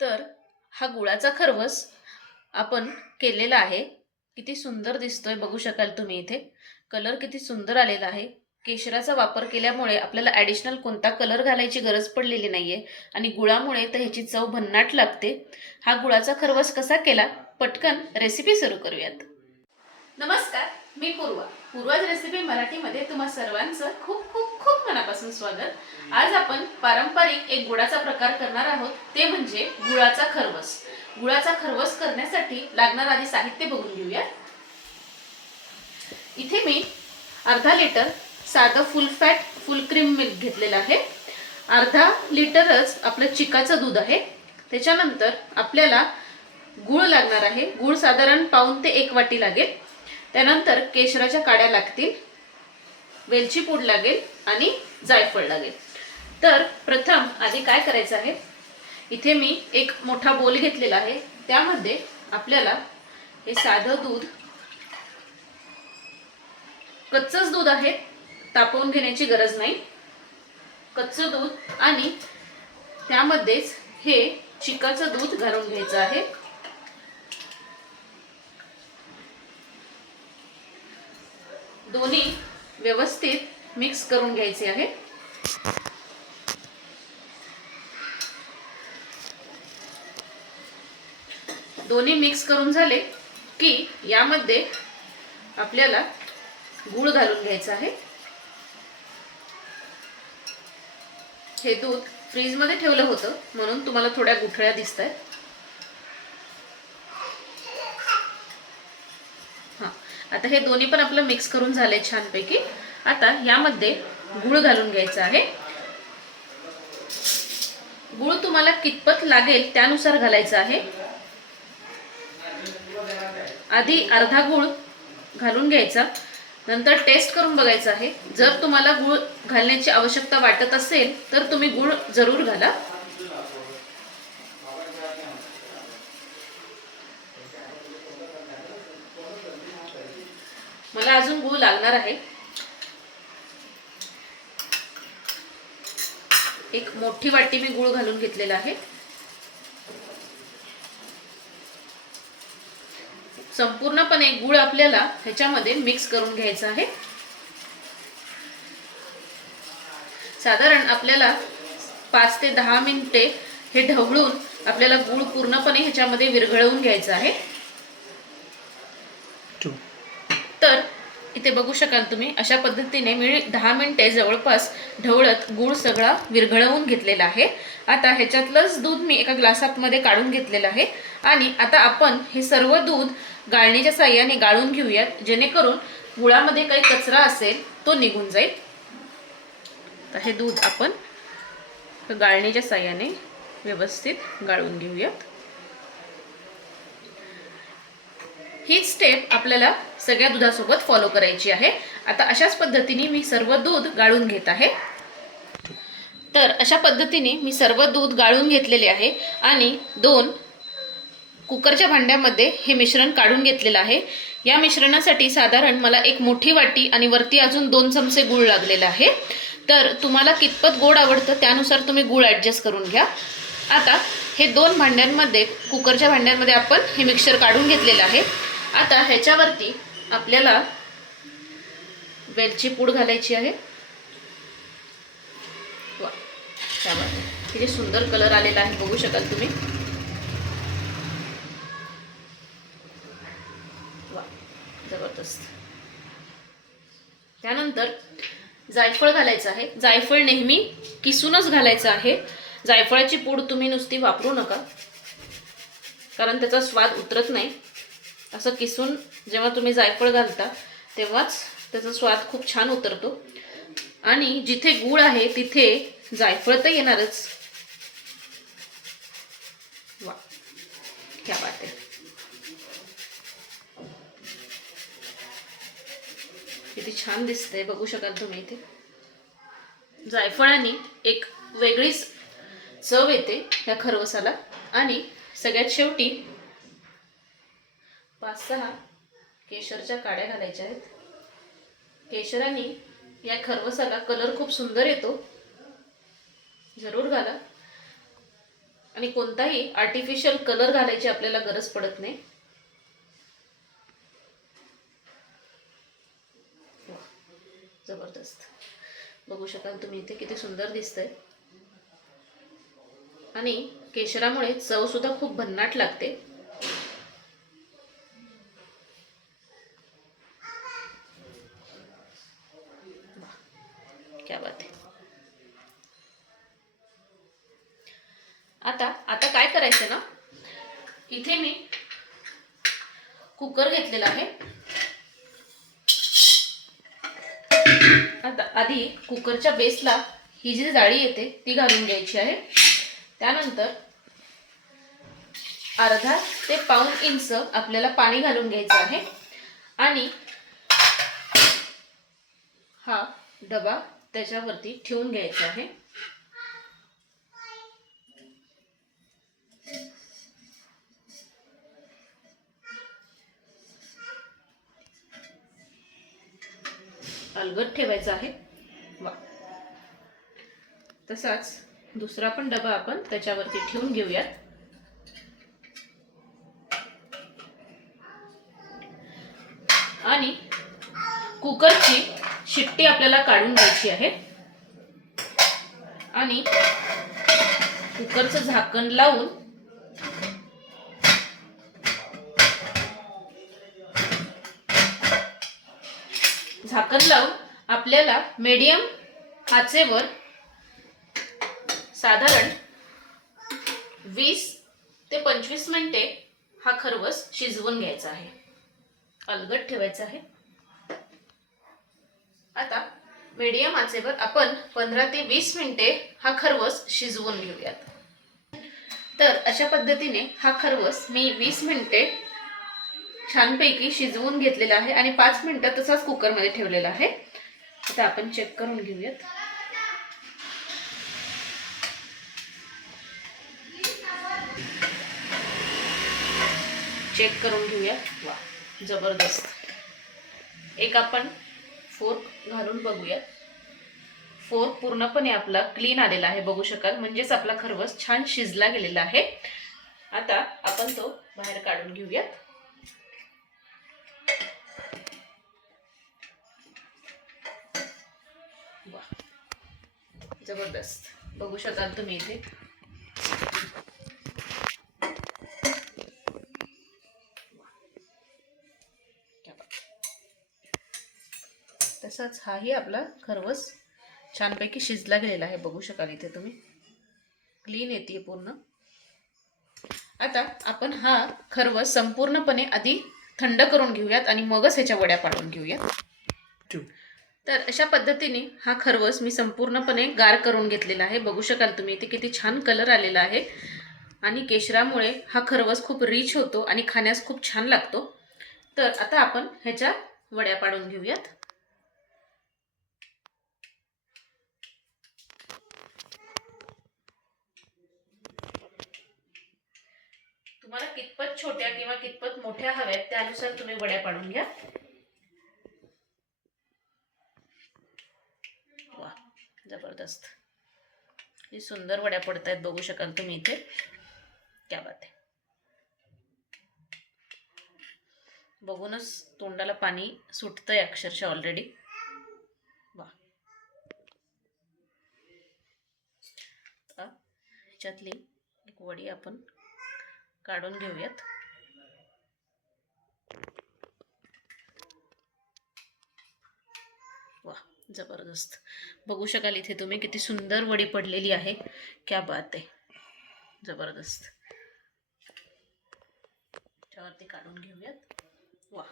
तर हा गुळाचा खरवस आपण केलेला आहे. किती सुंदर दिसतोय बघू शकाल तुम्ही इथे. कलर किती सुंदर आलेला आहे. केशराचा वापर केल्यामुळे आपल्याला ॲडिशनल कोणता कलर घालायची गरज पडलेली नाही आहे आणि गुळामुळे तर ह्याची चव भन्नाट लागते. हा गुळाचा खरवस कसा केला? पटकन रेसिपी सुरू करूयात. नमस्कार मी पूर्वा. पूर्वाज रेसिपी मराठीमध्ये तुम्हा सर्वांचं खूप खूप खूप मनापासून स्वागत. आज आपण पारंपरिक एक गुळाचा प्रकार करणार आहोत. ते म्हणजे गुळाचा खरवस. गुळाचा खरवस करण्यासाठी लागणार आधी साहित्य बघून घेऊया. इथे मी अर्धा लिटर साधं full fat full cream milk घेतलेलं आहे. अर्धा लिटरच आपलं चिकाचं दूध आहे. त्याच्यानंतर आपल्याला गूळ लागणार आहे. गूळ साधारण पाऊन ते एक वाटी लागेल. त्यानंतर केशराच्या काड्या लागतील वेलची पूड लागेल आणि जायफळ लागेल. तर प्रथम आधी काय करायचं आहे? इथे मी एक मोठा बोल घेतलेला आहे. त्यामध्ये आपल्याला हे साधं दूध कच्चंच दूध आहे तापवून घेण्याची गरज नाही. कच्चं दूध आणि त्यामध्येच हे चिकाचं दूध घालून घ्यायचं आहे. दोन्ही व्यवस्थित मिक्स करून घ्यायचे आहे. दोन्ही मिक्स करून झाले की यामध्ये आपल्याला गूळ घालून घ्यायचं आहे. हे दूध फ्रीजमध्ये ठेवलं होतं म्हणून तुम्हाला थोड्या गुठळ्या दिसत आहेत हां आता हे दोन्ही पण आपलं मिक्स करून झालंय छानपैकी. आता यामध्ये गूळ घालून घ्यायचं आहे. गूळ तुम्हाला कितपत लागेल त्यानुसार घालायचं आहे. आधी अर्धा गूळ घालून घ्यायचा. नंतर टेस्ट करून बघायचं आहे. जर तुम्हाला गूळ घालण्याची आवश्यकता वाटत असेल तर तुम्ही गूळ जरूर घाला. मला अजून गूळ लागणार आहे. एक मोठी वाटी मी गूळ घालून घेतलेला आहे. संपूर्णपणे गुळ आपल्याला ह्याच्यामध्ये मिक्स करून घ्यायचा आहे. साधारण आपल्याला पाच ते दहा मिनिटे हे ढवळून आपल्याला गुळ पूर्णपणे ह्याच्यामध्ये विरघळवून घ्यायचं आहे तर ते बघू शकाल तुम्ही. अशा पद्धतीने मी दहा मिनिटे जवळपास ढवळत गूळ सगळा विरघळवून घेतलेला आहे. आता ह्याच्यातलंच दूध मी एका ग्लासातमध्ये काढून घेतलेलं आहे. आणि आता आपण हे सर्व दूध गाळणीच्या साह्याने गाळून घेऊयात. जेणेकरून गुळामध्ये काही कचरा असेल तो निघून जाईल. तर हे दूध आपण गाळणीच्या साह्याने व्यवस्थित गाळून घेऊयात. ही स्टेप आपल्याला सगळ्या दुधासोबत फॉलो करायची आहे. आता अशाच पद्धतीने मी सर्व दूध गाळून घेत आहे. तर अशा पद्धतीने मी सर्व दूध गाळून घेतलेले आहे आणि दोन कुकरच्या भांड्यामध्ये हे मिश्रण काढून घेतलेलं आहे. या मिश्रणासाठी साधारण मला एक मोठी वाटी आणि वरती अजून दोन चमचे गूळ लागलेला आहे. तर तुम्हाला कितपत गोड आवडतं त्यानुसार तुम्ही गूळ ॲडजस्ट करून घ्या. आता हे दोन भांड्यांमध्ये कुकरच्या भांड्यांमध्ये आपण हे मिक्सर काढून घेतलेलं आहे. आता ह्याच्यावरती आपल्याला वेलची पूड घालायची आहे. वा त्यामध्ये किती सुंदर कलर आलेला आहे बघू शकाल तुम्ही. वा जबरदस्त. त्यानंतर जायफळ घालायचं आहे. जायफळ नेहमी किसूनच घालायचं आहे. जायफळाची पूड तुम्ही नुसती वापरू नका. कारण त्याचा स्वाद उतरत नाही. असं किसून जेव्हा तुम्ही जायफळ घालता तेव्हाच त्याचा स्वाद खूप छान उतरतो. आणि जिथे गूळ आहे तिथे जायफळ तर येणारच. वा क्या बात आहे. किती छान दिसते बघू शकाल तुम्ही इथे. जायफळाने एक वेगळीच चव येते या खरवसाला. आणि सगळ्यात शेवटी पाच सहा केशरच्या काड्या घालायच्या आहेत. केशराने या खरवसाला कलर खूप सुंदर येतो. जरूर घाला. आणि कोणताही आर्टिफिशियल कलर घालायची आपल्याला गरज पडत नाही. जबरदस्त. बघू शकाल तुम्ही इथे किती सुंदर दिसतंय. आणि केशरामुळे चव सुद्धा खूप भन्नाट लागते वाह, क्या बात आहे आता आता काय करायचं ना? इथे मी कुकर घेतलेला आहे. आता आधी कुकरच्या बेसला ही जी जाळी येते ती घालून घ्यायची आहे. त्यानंतर अर्धा ते पाऊण इंच आपल्याला पाणी घालून घ्यायचं आहे. आणि हा डबा त्याच्यावरती ठेवून घ्यायचा आहे. अलगद ठेवायचा आहे. वा. तसाच दुसरा पण डबा आपण त्याच्यावरती ठेवून घेऊयात. आणि कुकरची शिट्टी आपल्याला काढून घ्यायची आहे. आणि कुकरचं झाकण लावून झाकण लावून आपल्याला मीडियम आचेवर साधारण वीस ते पंचवीस मिनिटे हा खरवस शिजवून घ्यायचा आहे. अलगट ठेवायचा आहे. आता मीडियम आचेवर आपण पंधरा ते वीस मिनिटे हा खरवस शिजवून घेऊयात. तर अशा पद्धतीने हा खरवस मी वीस मिनिटे छानपैकी शिजवून घेतलेला आहे आणि पाच मिनटं तसाच कुकरमध्ये ठेवलेला आहे. आता आपण चेक करून घेऊयात. चेक करून घेऊया वा जबरदस्त. एक आपण फोर्क घालून बघूया फोर्क पूर्णपणे आपला क्लीन आलेला आहे बघू शकाल. म्हणजेच आपला खरवस छान शिजला गेलेला आहे. आता आपण तो बाहेर काढून घेऊयात. जबरदस्त. बघू शकाल तुम्ही इथे. तसाच हाही आपला खरवस छानपैकी शिजला गेलेला आहे. बघू शकाल इथे तुम्ही. क्लीन येते पूर्ण. आता आपण हा खरवस संपूर्णपणे आधी थंड करून घेऊयात आणि मगच ह्याच्या वड्या पाडून घेऊयात. तर अशा पद्धतीने हा खरवस मी संपूर्णपणे गार करून घेतलेला आहे. बघू शकाल तुम्ही इथे किती छान कलर आलेला आहे. आणि केशरामुळे हा खरवस खूप रिच होतो आणि खाण्यास खूप छान लागतो. तर आता आपण ह्याच्या वड्या पाडून घेऊयात. तुम्हाला कितपत छोट्या किंवा कितपत मोठ्या हव्यात त्यानुसार तुम्ही वड्या पाडून घ्या. वा जबरदस्त. ही सुंदर वड्या पडत आहेत बघू शकाल तुम्ही इथे. क्या बात आहे. बघूनच तोंडाला पाणी सुटतंय अक्षरशः ऑलरेडी वा. ह्याच्यातली एक वडी आपण काढून घेऊयात. वा जबरदस्त. बघू शकाल इथे तुम्ही किती सुंदर वडी पडलेली आहे. क्या बात आहे. जबरदस्त. त्यावरती काढून घेऊयात. वा.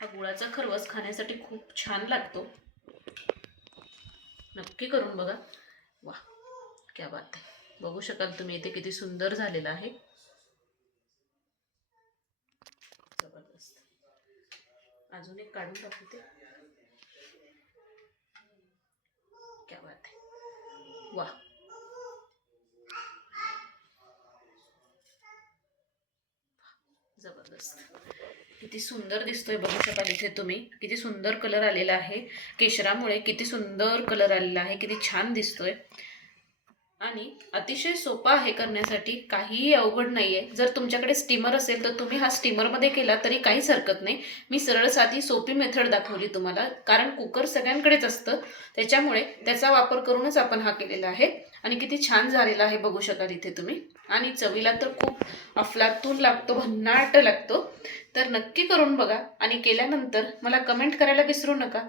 हा गुळाचा खरवस खाण्यासाठी खूप छान लागतो. नक्की करून बघा. वा. क्या बात आहे बघू शकाल तुम्ही इथे किती सुंदर झालेलं आहे. जबरदस्त. अजून एक काढून टाकू ते क्या बात आहे वा जबरदस्त. किती सुंदर दिसतोय बघू शकाल इथे तुम्ही. किती सुंदर कलर आलेला आहे. केशरामुळे किती सुंदर कलर आलेला आहे. किती छान दिसतोय. आणि अतिशय सोपा आहे करण्यासाठी काहीही अवघड नाही आहे जर तुमच्याकडे स्टीमर असेल तर तुम्ही हा स्टीमरमध्ये केला तरी काहीच हरकत नाही. मी सरळ साधी सोपी मेथड दाखवली तुम्हाला. कारण कुकर सगळ्यांकडेच असतं. त्याच्यामुळे त्याचा वापर करूनच आपण हा केलेला आहे. आणि किती छान झालेला आहे बघू शकाल इथे तुम्ही. आणि चवीला तर खूप अफलातून लागतो भन्नाट लागतो. तर नक्की करून बघा. आणि केल्यानंतर मला कमेंट करायला विसरू नका.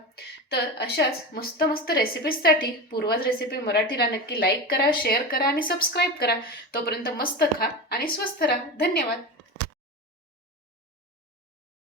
तर अशाच मस्त मस्त रेसिपीजसाठी पूर्वज रेसिपी मराठीला नक्की लाईक करा शेअर करा आणि सबस्क्राईब करा. तोपर्यंत मस्त खा आणि स्वस्त राहा. धन्यवाद.